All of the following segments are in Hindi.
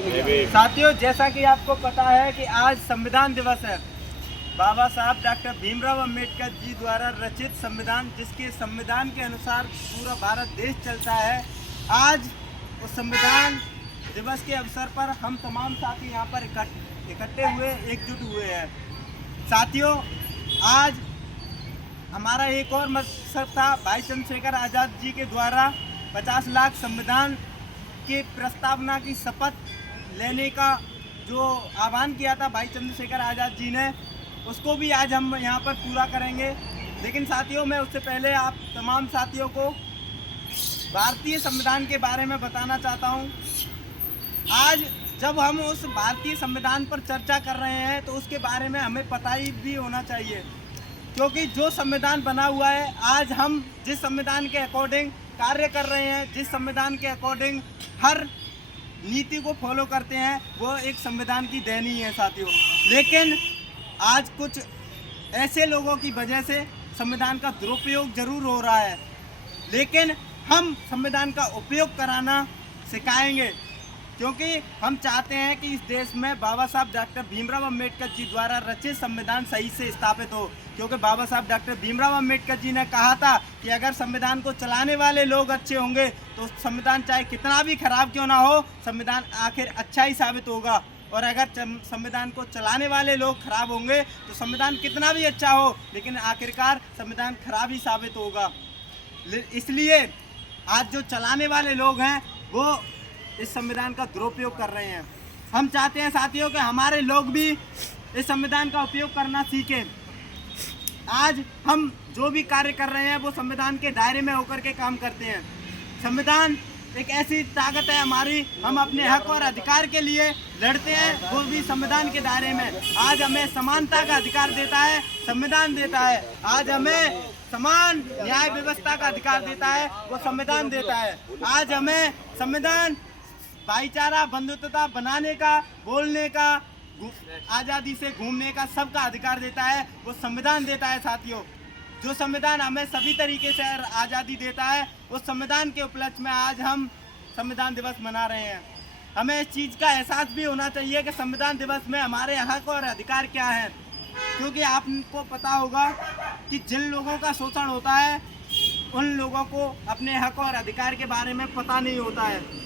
साथियों, जैसा कि आपको पता है कि आज संविधान दिवस है। बाबा साहब डॉक्टर भीमराव अंबेडकर जी द्वारा रचित संविधान, जिसके संविधान के अनुसार पूरा भारत देश चलता है। आज उस संविधान दिवस के अवसर पर हम तमाम साथी यहाँ पर इकट्ठे हुए, एकजुट हुए हैं। साथियों, आज हमारा एक और मकसद था, भाई चंद्रशेखर आज़ाद जी के द्वारा 50 लाख संविधान की प्रस्तावना की शपथ लेने का जो आह्वान किया था भाई चंद्रशेखर आज़ाद जी ने, उसको भी आज हम यहाँ पर पूरा करेंगे। लेकिन साथियों, मैं उससे पहले आप तमाम साथियों को भारतीय संविधान के बारे में बताना चाहता हूँ। आज जब हम उस भारतीय संविधान पर चर्चा कर रहे हैं तो उसके बारे में हमें पता ही भी होना चाहिए, क्योंकि जो संविधान बना हुआ है, आज हम जिस संविधान के अकॉर्डिंग कार्य कर रहे हैं, जिस संविधान के अकॉर्डिंग हर नीति को फॉलो करते हैं, वो एक संविधान की देन ही है साथियों। लेकिन आज कुछ ऐसे लोगों की वजह से संविधान का दुरुपयोग जरूर हो रहा है, लेकिन हम संविधान का उपयोग कराना सिखाएंगे, क्योंकि हम चाहते हैं कि इस देश में बाबा साहब डॉक्टर भीमराव अंबेडकर जी द्वारा रचित संविधान सही से स्थापित हो। क्योंकि बाबा साहब डॉक्टर भीमराव अंबेडकर जी ने कहा था कि अगर संविधान को चलाने वाले लोग अच्छे होंगे तो संविधान चाहे कितना भी खराब क्यों ना हो, संविधान आखिर अच्छा ही साबित होगा। और अगर संविधान को चलाने वाले लोग खराब होंगे तो संविधान कितना भी अच्छा हो, लेकिन आखिरकार संविधान खराब ही साबित होगा। इसलिए आज जो चलाने वाले लोग हैं वो इस संविधान का दुरुपयोग कर रहे हैं। हम चाहते हैं साथियों कि हमारे लोग भी इस संविधान का उपयोग करना सीखें। आज हम जो भी कार्य कर रहे हैं वो संविधान के दायरे में होकर के काम करते हैं। संविधान एक ऐसी ताकत है हमारी, हम अपने हक और अधिकार के लिए लड़ते हैं, वो भी संविधान के दायरे में। आज हमें समानता का अधिकार देता है, संविधान देता है। आज हमें समान न्याय व्यवस्था का अधिकार देता है, वो संविधान देता है। आज हमें संविधान भाईचारा, बंधुत्वता बनाने का, बोलने का, आज़ादी से घूमने का, सबका अधिकार देता है, वो संविधान देता है साथियों। जो संविधान हमें सभी तरीके से आज़ादी देता है, उस संविधान के उपलक्ष्य में आज हम संविधान दिवस मना रहे हैं। हमें इस चीज़ का एहसास भी होना चाहिए कि संविधान दिवस में हमारे हक और अधिकार क्या हैं, क्योंकि आपको पता होगा कि जिन लोगों का शोषण होता है उन लोगों को अपने हक और अधिकार के बारे में पता नहीं होता है।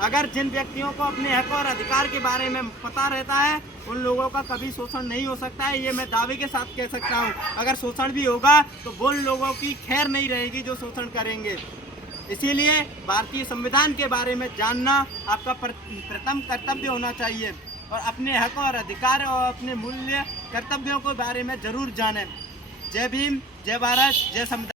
अगर जिन व्यक्तियों को अपने हक और अधिकार के बारे में पता रहता है, उन लोगों का कभी शोषण नहीं हो सकता है, ये मैं दावे के साथ कह सकता हूँ। अगर शोषण भी होगा तो वो लोगों की खैर नहीं रहेगी जो शोषण करेंगे। इसीलिए भारतीय संविधान के बारे में जानना आपका प्रथम कर्तव्य होना चाहिए, और अपने हक और अधिकार और अपने मूल्य कर्तव्यों के बारे में जरूर जानें। जय भीम, जय भारत, जय संविधान।